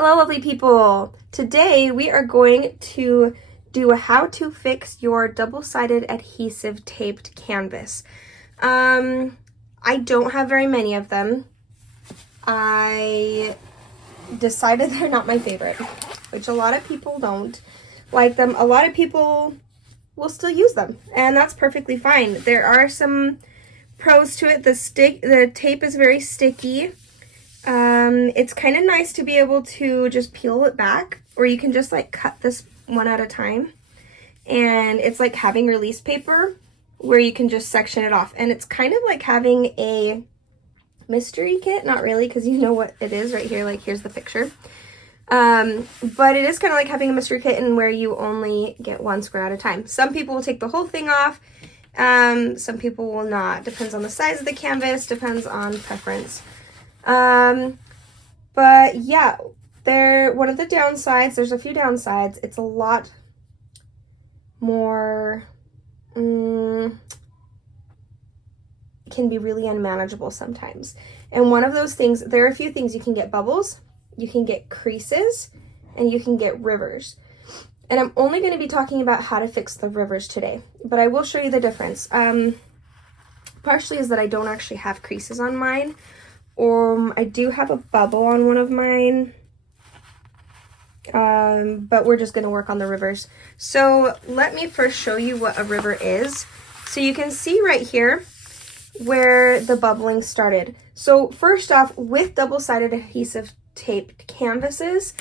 Hello, lovely people. Today we are going to do a how to fix your double-sided adhesive taped canvas. I don't have very many of them. I decided they're not my favorite, which a lot of people don't like them. A lot of people will still use them, and that's perfectly fine. There are some pros to it. The tape is very sticky. It's kind of nice to be able to just peel it back, or you can just like cut this one at a time. And it's like having release paper where you can just section it off. And it's kind of like having a mystery kit. Not really, because you know what it is right here. Like, here's the picture. But it is kind of like having a mystery kit in where you only get one square at a time. Some people will take the whole thing off. Some people will not. Depends on the size of the canvas, depends on preference. But yeah, one of the downsides, there's a few downsides. It's a lot more, can be really unmanageable sometimes. And one of those things, there are a few things. You can get bubbles, you can get creases, and you can get rivers. And I'm only going to be talking about how to fix the rivers today, but I will show you the difference. Partially is that I don't actually have creases on mine. I do have a bubble on one of mine, but we're just going to work on the rivers. So let me first show you what a river is. So you can see right here where the bubbling started. So first off, with double-sided adhesive taped canvases,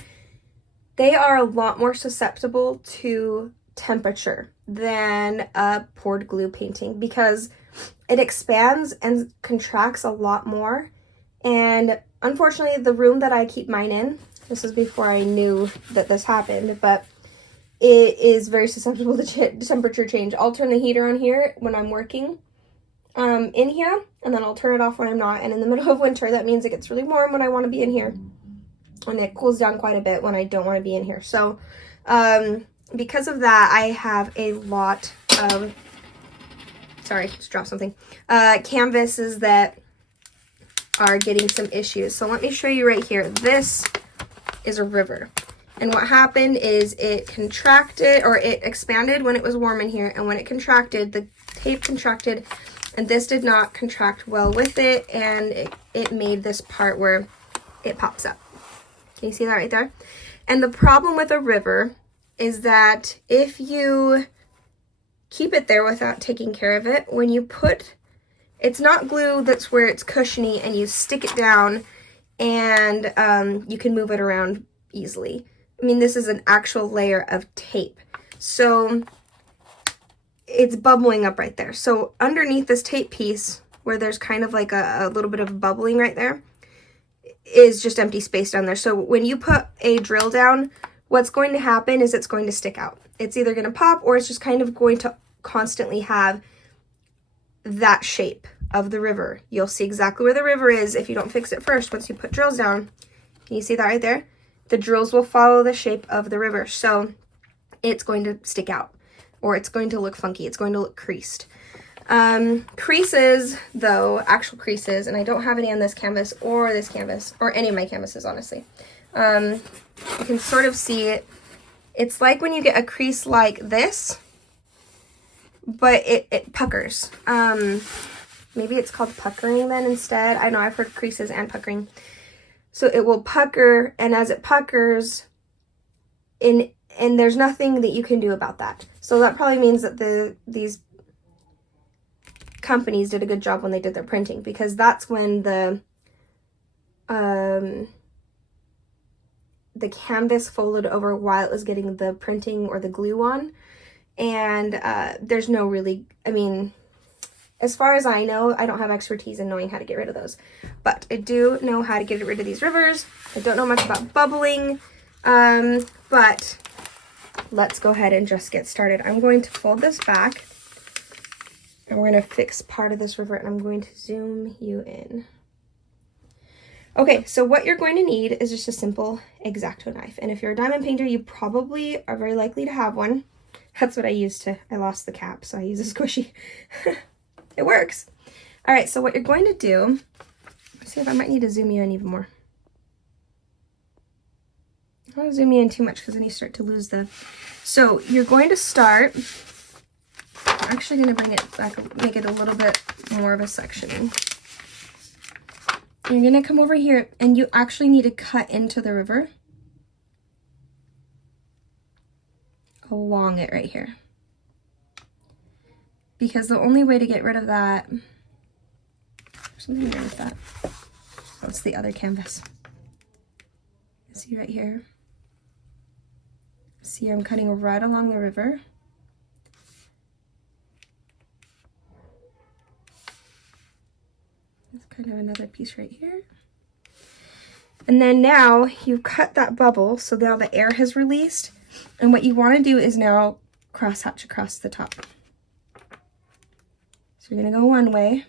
they are a lot more susceptible to temperature than a poured glue painting because it expands and contracts a lot more. And unfortunately, the room that I keep mine in, this is before I knew that this happened, but it is very susceptible to temperature change. I'll turn the heater on here when I'm working in here, and then I'll turn it off when I'm not. And in the middle of winter, that means it gets really warm when I want to be in here, and it cools down quite a bit when I don't want to be in here. So because of that, I have a lot of, sorry, just dropped something, canvases that are getting some issues. So let me show you right here. This is a river. And what happened is it contracted, or it expanded when it was warm in here. And when it contracted, the tape contracted, and this did not contract well with it. And it made this part where it pops up. Can you see that right there? And the problem with a river is that if you keep it there without taking care of it, when you put, it's not glue that's where it's cushiony and you stick it down and you can move it around easily. I mean, this is an actual layer of tape. So it's bubbling up right there. So underneath this tape piece, where there's kind of like a little bit of bubbling right there, is just empty space down there. So when you put a drill down, what's going to happen is it's going to stick out. It's either going to pop, or it's just kind of going to constantly have that shape of the river. You'll see exactly where the river is if you don't fix it first. Once you put drills down, can you see that right there? The drills will follow the shape of the river. So it's going to stick out, or it's going to look funky. It's going to look creased. Creases though, actual creases, and I don't have any on this canvas or this canvas or any of my canvases, honestly. You can sort of see it. It's like when you get a crease like this, but it puckers. Maybe it's called puckering then instead. I know I've heard creases and puckering. So it will pucker, and as it puckers, and there's nothing that you can do about that. So that probably means that these companies did a good job when they did their printing, because that's when the canvas folded over while it was getting the printing or the glue on. And there's no really, I mean, as far as I know, I don't have expertise in knowing how to get rid of those, but I do know how to get rid of these rivers. I don't know much about bubbling, but let's go ahead and just get started. I'm going to fold this back, and we're going to fix part of this river, and I'm going to zoom you in. Okay, so what you're going to need is just a simple X-Acto knife, and if you're a diamond painter, you probably are very likely to have one. That's what I used I lost the cap, so I use a squishy. It works. All right, so what you're going to do, let's see if I might need to zoom you in even more. don't want to zoom in too much because then you start to lose the... So you're going to start... I'm actually going to bring it back, make it a little bit more of a section. You're going to come over here, and you actually need to cut into the river along it right here. Because the only way to get rid of that... There's something wrong with that. Oh, it's the other canvas. See right here? See, I'm cutting right along the river. That's kind of another piece right here. And then now you cut that bubble, so now the air has released. And what you want to do is now cross hatch across the top. So you're going to go one way,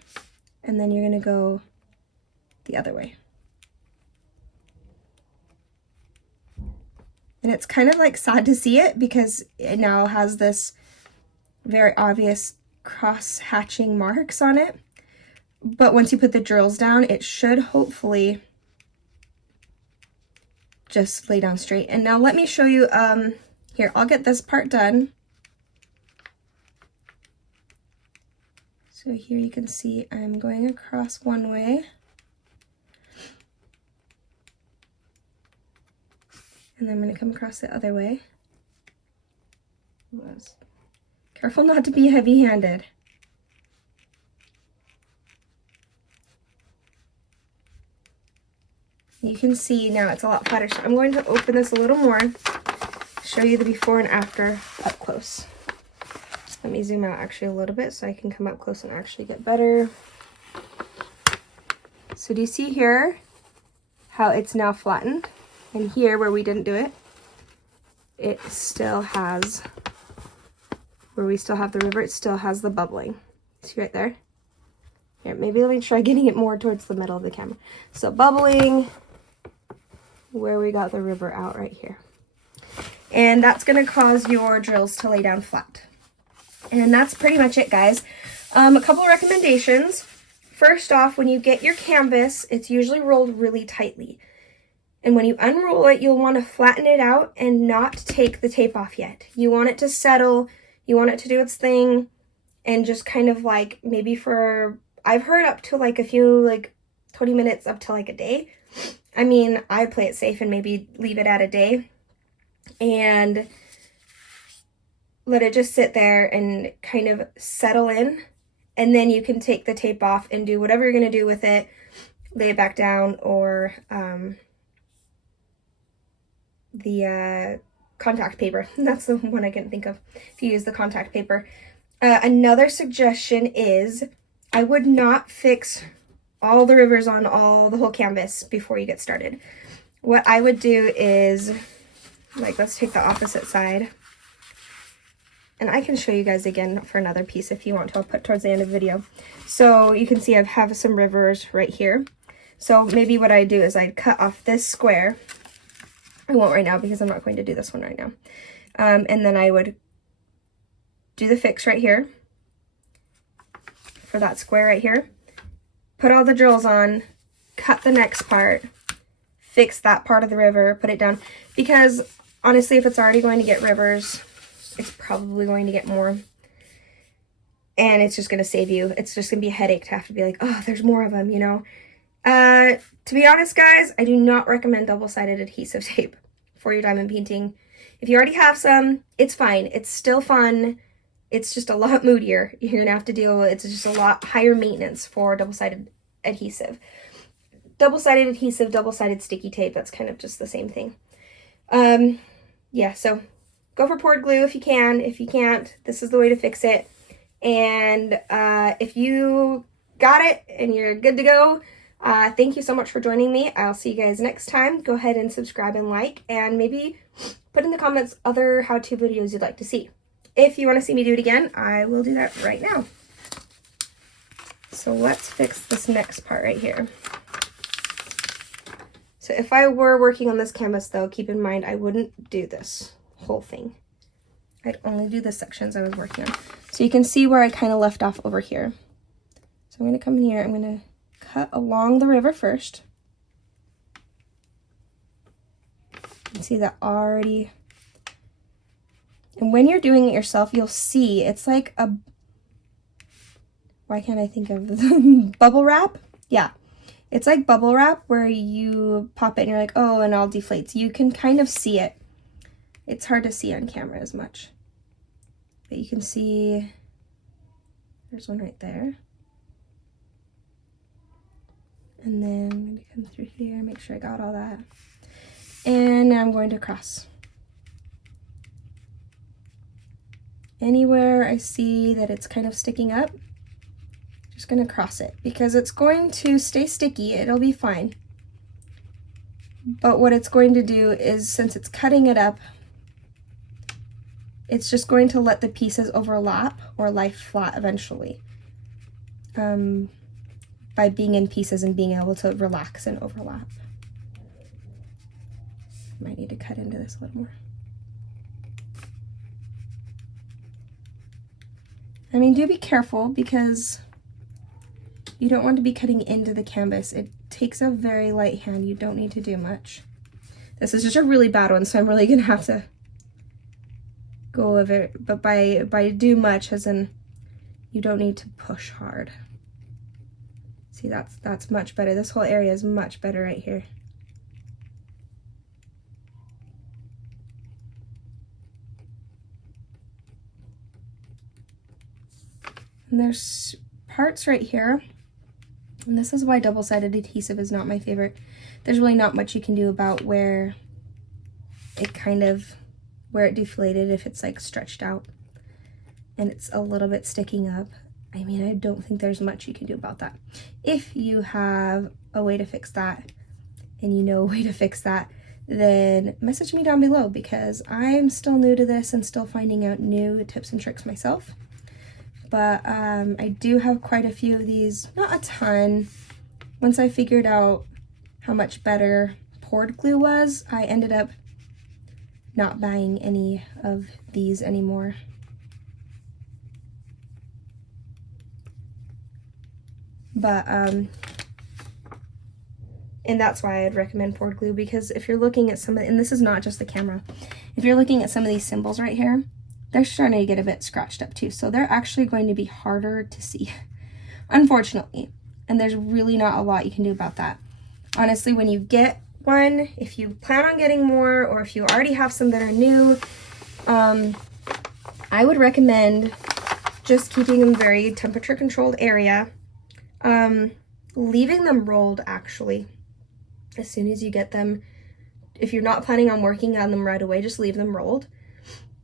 and then you're going to go the other way. And it's kind of like sad to see it because it now has this very obvious cross hatching marks on it. But once you put the drills down, it should hopefully just lay down straight. And now let me show you, here, I'll get this part done. So here you can see I'm going across one way. And then I'm going to come across the other way. Careful not to be heavy-handed. You can see now it's a lot flatter. So I'm going to open this a little more, show you the before and after up close. Let me zoom out actually a little bit so I can come up close and actually get better. So do you see here how it's now flattened? And here, where we didn't do it, it still has, where we still have the river, it still has the bubbling. See right there? Here, maybe let me try getting it more towards the middle of the camera. So bubbling, where we got the river out right here. And that's going to cause your drills to lay down flat. And that's pretty much it, guys. A couple recommendations. First off, when you get your canvas, it's usually rolled really tightly. And when you unroll it, you'll want to flatten it out and not take the tape off yet. You want it to settle, you want it to do its thing, and just kind of like maybe for, I've heard up to like a few, like 20 minutes up to like a day. I mean, I play it safe and maybe leave it at a day and let it just sit there and kind of settle in. And then you can take the tape off and do whatever you're going to do with it, lay it back down, or the contact paper. That's the one I can think of, if you use the contact paper. Another suggestion is I would not fix all the rivers on the whole canvas before you get started. What I would do is, like, let's take the opposite side. And I can show you guys again for another piece if you want to. I'll put towards the end of the video. So you can see I have some rivers right here. So maybe what I do is I'd cut off this square. I won't right now because I'm not going to do this one right now. And then I would do the fix right here for that square right here. Put all the drills on, cut the next part, fix that part of the river, put it down. Because honestly, if it's already going to get rivers, it's probably going to get more. And it's just going to save you. It's just going to be a headache to have to be like, oh, there's more of them, you know. To be honest, guys, I do not recommend double-sided adhesive tape for your diamond painting. If you already have some, it's fine. It's still fun. It's just a lot moodier. You're going to have to deal with, it's just a lot higher maintenance for double-sided adhesive. Double-sided adhesive, double-sided sticky tape, that's kind of just the same thing. Yeah, so go for poured glue if you can. If you can't, this is the way to fix it. And if you got it and you're good to go, thank you so much for joining me. I'll see you guys next time. Go ahead and subscribe and like, and maybe put in the comments other how-to videos you'd like to see. If you want to see me do it again, I will do that right now. So let's fix this next part right here. So if I were working on this canvas though, keep in mind I wouldn't do this whole thing. I'd only do the sections I was working on. So you can see where I kind of left off over here. So I'm going to come in here, I'm going to cut along the river first. You can see that already. And when you're doing it yourself, you'll see it's like a, why can't I think of the bubble wrap? Yeah, it's like bubble wrap where you pop it and you're like, oh, and all deflates. You can kind of see it. It's hard to see on camera as much, but you can see there's one right there. And then I'm going to come through here, make sure I got all that. And now I'm going to cross. Anywhere I see that it's kind of sticking up, just going to cross it because it's going to stay sticky. It'll be fine. But what it's going to do is, since it's cutting it up, it's just going to let the pieces overlap or lie flat eventually. By being in pieces and being able to relax and overlap. Might need to cut into this a little more. I mean, do be careful because you don't want to be cutting into the canvas. It takes a very light hand. You don't need to do much. This is just a really bad one, so I'm really gonna have to go over it. But by do much, as in you don't need to push hard. See, that's much better. This whole area is much better right here. And there's parts right here, and this is why double-sided adhesive is not my favorite. There's really not much you can do about where it deflated if it's like stretched out and it's a little bit sticking up. I mean, I don't think there's much you can do about that. If you have a way to fix that and you know a way to fix that, then message me down below because I'm still new to this and still finding out new tips and tricks myself. But I do have quite a few of these, not a ton. Once I figured out how much better poured glue was, I ended up not buying any of these anymore. But, and that's why I'd recommend poured glue, because if you're looking at some of, and this is not just the camera, if you're looking at some of these symbols right here, they're starting to get a bit scratched up too. So they're actually going to be harder to see, unfortunately. And there's really not a lot you can do about that. Honestly, when you get one, if you plan on getting more, or if you already have some that are new, I would recommend just keeping them very temperature controlled area. Leaving them rolled actually as soon as you get them. If you're not planning on working on them right away, just leave them rolled,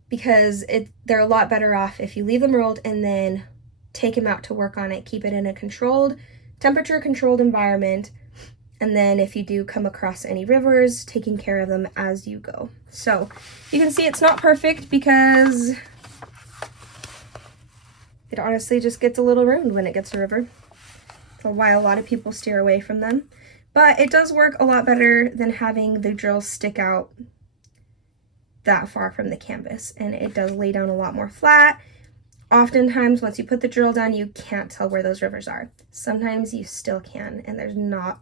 because they're a lot better off if you leave them rolled and then take them out to work on it. Keep it in a controlled, temperature controlled environment, and then if you do come across any rivers, taking care of them as you go. So you can see it's not perfect because it honestly just gets a little ruined when it gets a river. Why a lot of people steer away from them, but it does work a lot better than having the drill stick out that far from the canvas, and it does lay down a lot more flat. Oftentimes once you put the drill down, you can't tell where those rivers are. Sometimes you still can, and there's not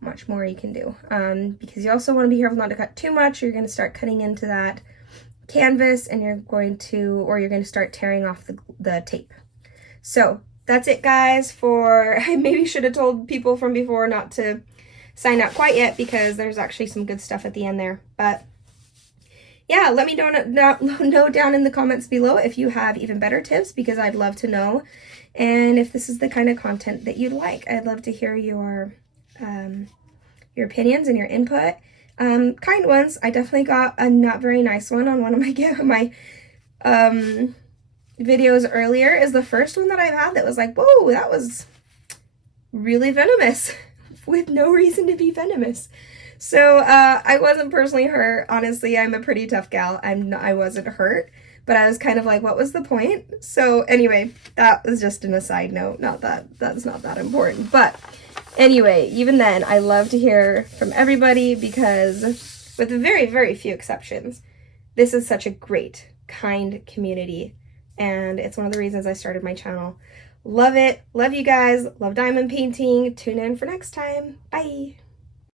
much more you can do, because you also want to be careful not to cut too much. You're going to start cutting into that canvas, and you're going to start tearing off the tape. So that's it, guys. I maybe should have told people from before not to sign up quite yet, because there's actually some good stuff at the end there. But yeah, let me know down in the comments below if you have even better tips, because I'd love to know. And if this is the kind of content that you'd like, I'd love to hear your opinions and your input. Kind ones. I definitely got a not very nice one on one of my videos earlier. Is the first one that I've had that was like, whoa, that was really venomous with no reason to be venomous. So I wasn't personally hurt. Honestly, I'm a pretty tough gal. I wasn't hurt, but I was kind of like, what was the point? So anyway, that was just an aside note. That's not that important. But anyway, even then, I love to hear from everybody, because with very, very few exceptions, this is such a great, kind community. And it's one of the reasons I started my channel. Love it. Love you guys. Love diamond painting. Tune in for next time. Bye.